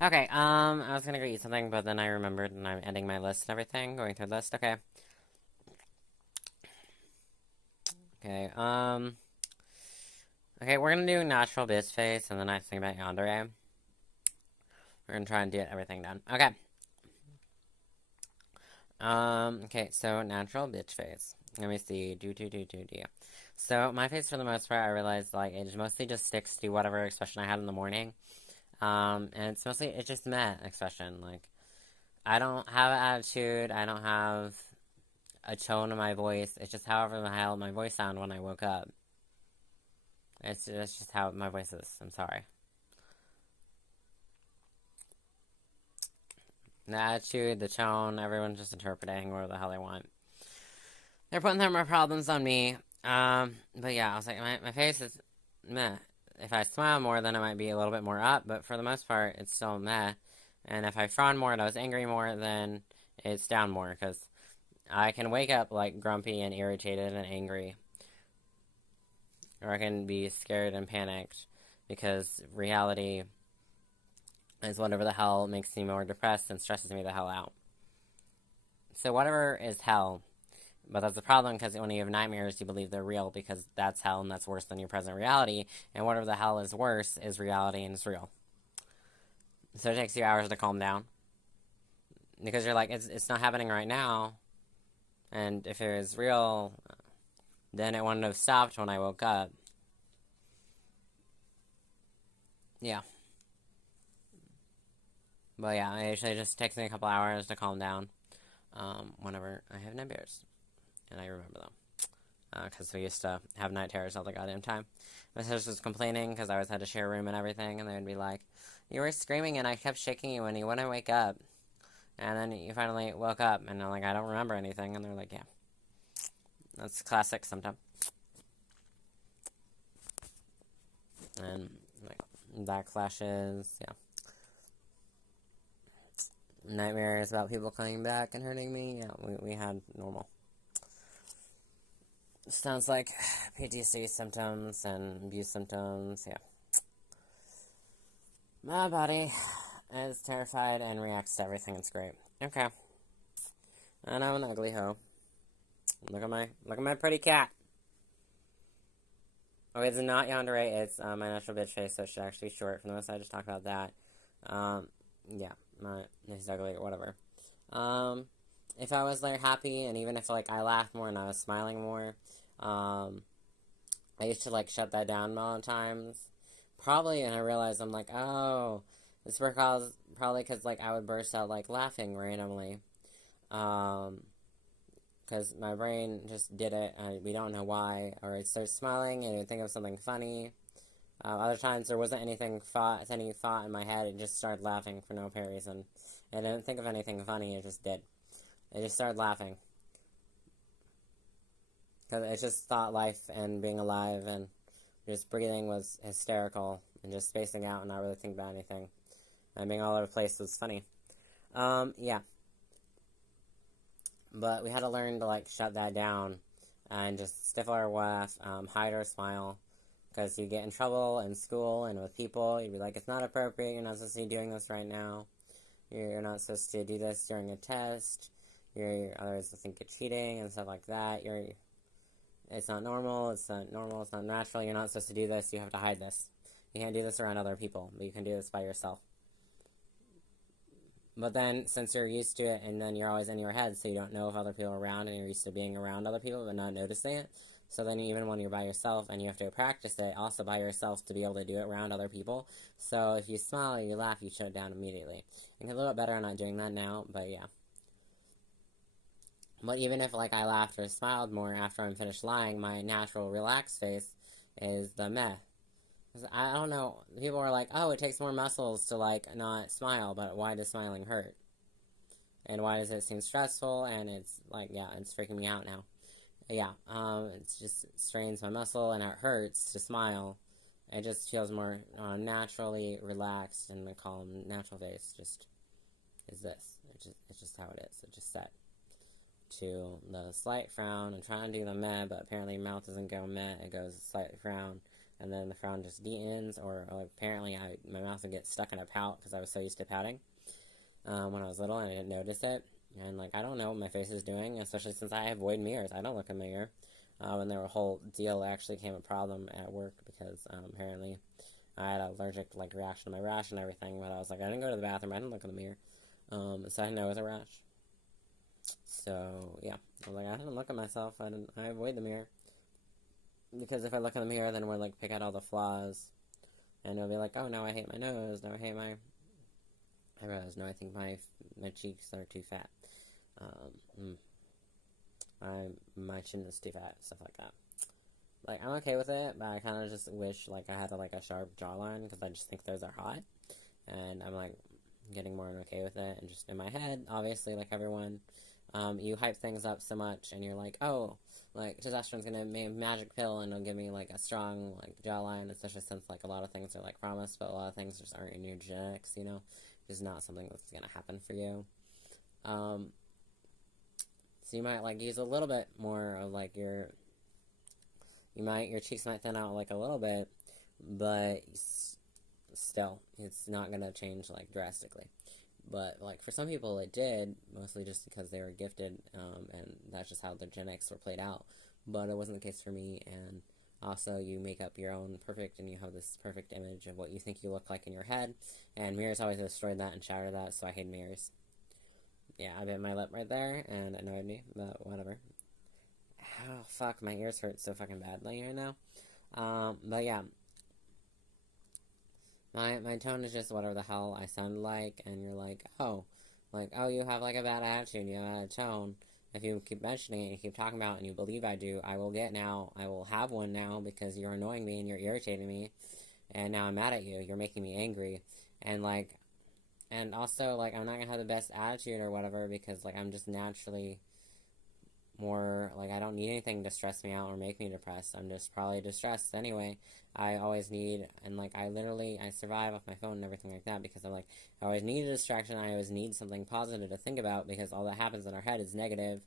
Okay, I was gonna go eat something, but then I remembered and I'm ending my list and everything, going through the list. Okay. Okay, okay, we're gonna do natural bitch face and the nice thing about yandere. We're gonna try and get everything done. Okay. Okay, so natural bitch face. Let me see. Do. So my face, for the most part, I realized like it mostly just sticks to whatever expression I had in the morning. And it's just meh expression. Like I don't have an attitude. I don't have a tone in my voice. It's just however the hell my voice sounded when I woke up. It's just how my voice is. I'm sorry. The attitude, the tone, everyone's just interpreting whatever the hell they want. They're putting their more problems on me. But yeah, I was like, my face is meh. If I smile more, then it might be a little bit more up, but for the most part, it's still meh. And if I frown more and I was angry more, then it's down more, because I can wake up like grumpy and irritated and angry. Or I can be scared and panicked because reality is whatever the hell makes me more depressed and stresses me the hell out. So whatever is hell, but that's the problem because when you have nightmares, you believe they're real because that's hell and that's worse than your present reality. And whatever the hell is worse is reality and it's real. So it takes you hours to calm down because you're like, it's not happening right now. And if it was real, then it wouldn't have stopped when I woke up. Yeah. But yeah, it usually just takes me a couple hours to calm down whenever I have nightmares. And I remember them. Because we used to have night terrors all the goddamn time. My sister was complaining because I always had to share a room and everything, and they would be like, "You were screaming and I kept shaking you and you wouldn't wake up. And then you finally woke up." And I'm like, "I don't remember anything." And they're like, "Yeah. That's classic sometimes." And like, backflashes, yeah. Nightmares about people coming back and hurting me, yeah, we had normal. Sounds like PTSD symptoms and abuse symptoms, yeah. My body is terrified and reacts to everything. It's great. Okay. And I'm an ugly hoe. Look at my pretty cat. Okay, it's not yandere, it's my natural bitch face, so it should actually be short. For the most, I just talked about that. Yeah, it's ugly or whatever. Um, if I was like happy, and even if like I laughed more and I was smiling more, I used to like shut that down a lot of times. Probably, and I realized I'm like, oh, it's because probably because like I would burst out like laughing randomly, um, because my brain just did it, and we don't know why, or it starts smiling and it think of something funny. Other times there wasn't any thought in my head. It just started laughing for no apparent reason. I didn't think of anything funny. It just did. It just started laughing because it just thought life and being alive and just breathing was hysterical and just spacing out and not really thinking about anything. And being all over the place was funny. Yeah. But we had to learn to like shut that down and just stifle our laugh, hide our smile, because you get in trouble in school and with people. You'd be like, it's not appropriate. You're not supposed to be doing this right now. You're not supposed to do this during a test. Others will think you're cheating and stuff like that. It's not normal. It's not normal. It's not natural. You're not supposed to do this. You have to hide this. You can't do this around other people, but you can do this by yourself. But then, since you're used to it, and then you're always in your head, so you don't know if other people are around, and you're used to being around other people but not noticing it. So then, even when you're by yourself and you have to practice it, also by yourself to be able to do it around other people. So if you smile or you laugh, you shut it down immediately. I get a little bit better at not doing that now, but yeah. But even if like I laughed or smiled more after I'm finished lying, my natural relaxed face is the meh. I don't know. People are like, oh, it takes more muscles to like not smile, but why does smiling hurt? And why does it seem stressful? And it's like, yeah, it's freaking me out now. Yeah, it just strains my muscle and it hurts to smile. It just feels more naturally relaxed and the calm, natural face just is this. It's just how it is. It's just set to the slight frown. I'm trying to do the meh, but apparently mouth doesn't go meh. It goes slight frown, and then the frown just deepens, or apparently my mouth would get stuck in a pout because I was so used to pouting when I was little and I didn't notice it. And like, I don't know what my face is doing, especially since I avoid mirrors. I don't look in the mirror. And there was a whole deal actually became a problem at work because apparently I had an allergic like reaction to my rash and everything. But I was like, I didn't go to the bathroom. I didn't look in the mirror. So I didn't know it was a rash. So yeah, I was like, I didn't look at myself. I avoid the mirror because if I look in the mirror, then we'll like pick out all the flaws, and it'll be like, oh no, I hate my nose. No, I hate my eyebrows. No, I think my cheeks are too fat. My chin is too fat. Stuff like that. Like, I'm okay with it, but I kind of just wish like I had like a sharp jawline because I just think those are hot, and I'm like getting more and okay with it. And just in my head, obviously, like everyone, you hype things up so much, and you're like, oh, like testosterone's gonna make a magic pill, and it'll give me like a strong like jawline, especially since like a lot of things are like promised, but a lot of things just aren't in your genetics. You know, it's not something that's gonna happen for you. So you might like use a little bit more of like your cheeks might thin out like a little bit, but still, it's not gonna change like drastically. But like for some people it did, mostly just because they were gifted, and that's just how their genetics were played out. But it wasn't the case for me, and also you make up your own perfect, and you have this perfect image of what you think you look like in your head, and mirrors always destroyed that and shattered that, so I hate mirrors. Yeah, I bit my lip right there, and it annoyed me, but whatever. Oh, fuck, my ears hurt so fucking badly right now. But yeah. My tone is just whatever the hell I sound like, and you're like, oh, you have, like, a bad attitude, you have a bad tone. If you keep mentioning it, and you keep talking about it, and you believe I do, I will have one now, because you're annoying me, and you're irritating me, and now I'm mad at you, you're making me angry, and, like, and also, like, I'm not gonna have the best attitude or whatever, because, like, I'm just naturally more, like, I don't need anything to stress me out or make me depressed. I'm just probably distressed anyway. I always need, and, like, I survive off my phone and everything like that because I'm, like, I always need a distraction. I always need something positive to think about because all that happens in our head is negative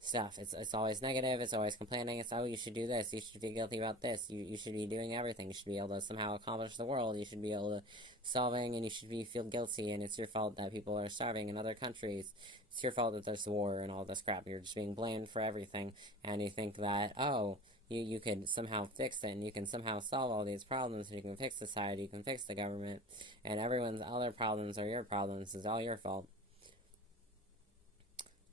stuff. It's always negative. It's always complaining. It's, oh, you should do this. You should feel guilty about this. You should be doing everything. You should be able to somehow accomplish the world. You should be able to solving, and you should feel guilty, and it's your fault that people are starving in other countries. It's your fault that there's war and all this crap. You're just being blamed for everything, and you think that, oh, you could somehow fix it, and you can somehow solve all these problems, and you can fix society, you can fix the government, and everyone's other problems are your problems. It's all your fault.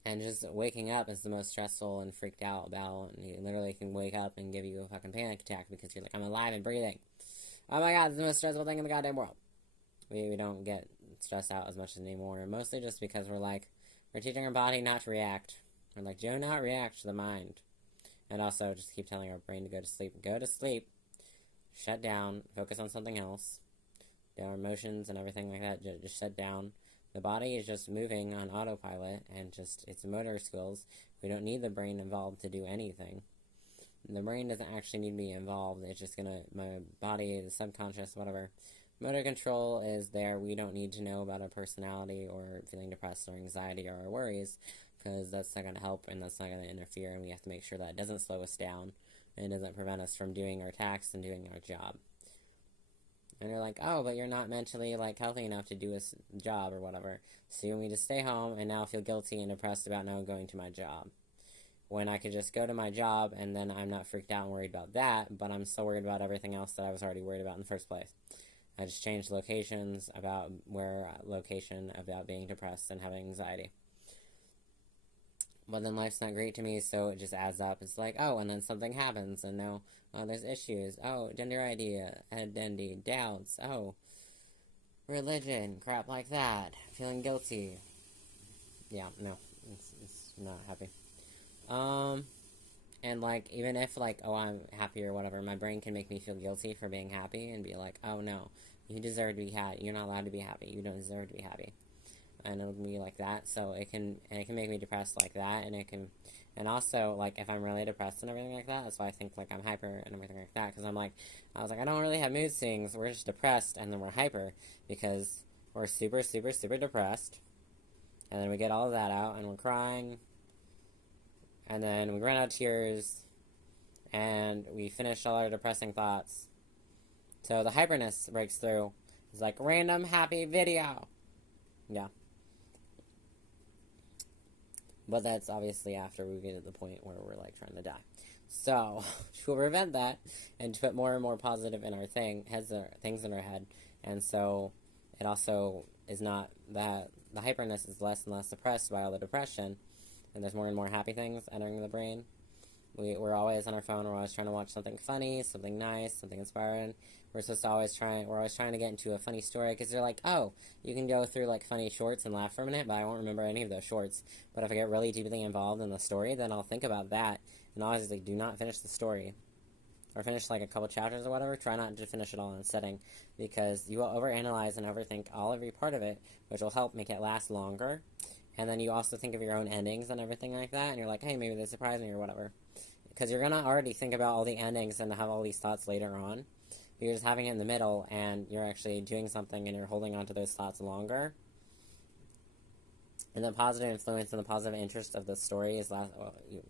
And just waking up is the most stressful and freaked out about, and you literally can wake up and give you a fucking panic attack because you're like, I'm alive and breathing. Oh my god, it's the most stressful thing in the goddamn world. We don't get stressed out as much anymore, mostly just because we're teaching our body not to react. We're like, do not react to the mind. And also just keep telling our brain to go to sleep. Go to sleep. Shut down. Focus on something else. Our emotions and everything like that just shut down. The body is just moving on autopilot and just its motor skills. We don't need the brain involved to do anything. The brain doesn't actually need to be involved. It's just my body, the subconscious, whatever. Motor control is there. We don't need to know about our personality or feeling depressed or anxiety or our worries because that's not going to help and that's not going to interfere, and we have to make sure that it doesn't slow us down and doesn't prevent us from doing our tasks and doing our job. And you're like, oh, but you're not mentally, healthy enough to do a job or whatever. So you want me to stay home and now feel guilty and depressed about now going to my job. When I could just go to my job and then I'm not freaked out and worried about that, but I'm still worried about everything else that I was already worried about in the first place. I just changed locations about being depressed and having anxiety. But then life's not great to me, so it just adds up. It's like, oh, and then something happens, and now there's issues. Oh, gender identity, doubts. Oh, religion, crap like that. Feeling guilty. Yeah, no, it's not happy. And even if oh, I'm happy or whatever, my brain can make me feel guilty for being happy and be like, oh no, you deserve to be happy. You're not allowed to be happy. You don't deserve to be happy. And it'll be like that, so it can make me depressed like that, and also, if I'm really depressed and everything like that, that's why I think, I'm hyper and everything like that, because I was like, I don't really have mood swings, we're just depressed, and then we're hyper, because we're super, super, super depressed, and then we get all of that out, and we're crying, and then we run out of tears, and we finish all our depressing thoughts, So the hyperness breaks through. It's like, random happy video. Yeah. But that's obviously after we get to the point where we're, like, trying to die. So, to prevent that, and to put more and more positive in our things in our head, and so it also is not that the hyperness is less and less suppressed by all the depression, and there's more and more happy things entering the brain. We're always on our phone. We're always trying to watch something funny, something nice, something inspiring. We're always trying to get into a funny story, because they're like, oh, you can go through, like, funny shorts and laugh for a minute, but I won't remember any of those shorts. But if I get really deeply involved in the story, then I'll think about that, and obviously do not finish the story. Or finish, like, a couple chapters or whatever. Try not to finish it all in a setting, because you will overanalyze and overthink all every part of it, which will help make it last longer. And then you also think of your own endings and everything like that, and you're like, hey, maybe they surprise me or whatever. Because you're going to already think about all the endings and have all these thoughts later on. You're just having it in the middle, and you're actually doing something, and you're holding on to those thoughts longer. And the positive influence and the positive interest of the story is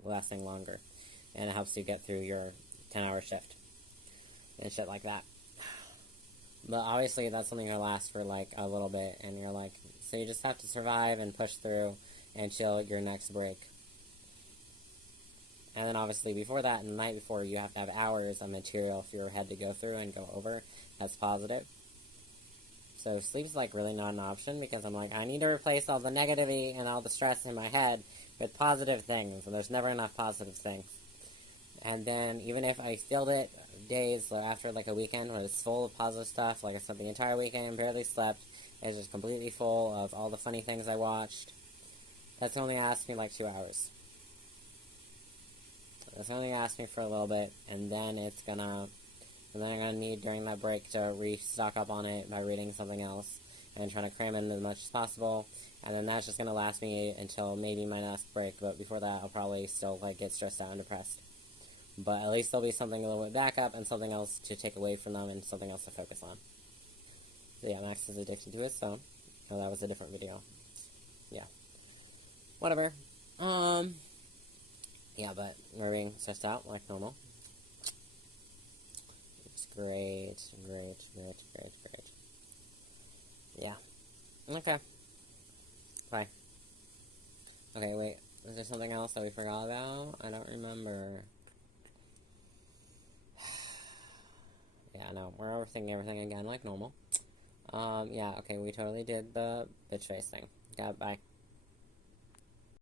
lasting longer. And it helps you get through your 10-hour shift. And shit like that. But obviously, that's something that lasts for, like, a little bit. And you're like, so you just have to survive and push through and chill your next break. And then obviously before that, and the night before, you have to have hours of material for your head to go through and go over. That's positive. So sleep's, like, really not an option, because I'm like, I need to replace all the negativity and all the stress in my head with positive things, and there's never enough positive things. And then even if I filled it days after, like, a weekend where it's full of positive stuff, like I spent the entire weekend, barely slept, it's just completely full of all the funny things I watched, that's only asked me, like, 2 hours. It's only asked me for a little bit, and then I'm gonna need during that break to restock up on it by reading something else and trying to cram in as much as possible. And then that's just gonna last me until maybe my next break. But before that, I'll probably still, like, get stressed out and depressed. But at least there'll be something a little bit backup and something else to take away from them and something else to focus on. So yeah, Max is addicted to his phone. Oh, that was a different video. Yeah. Whatever. Yeah, but we're being stressed out like normal. It's great. Yeah. Okay. Bye. Okay, wait. Is there something else that we forgot about? I don't remember. Yeah, no. We're overthinking everything again like normal. Yeah, okay, we totally did the bitch face thing. Okay, bye.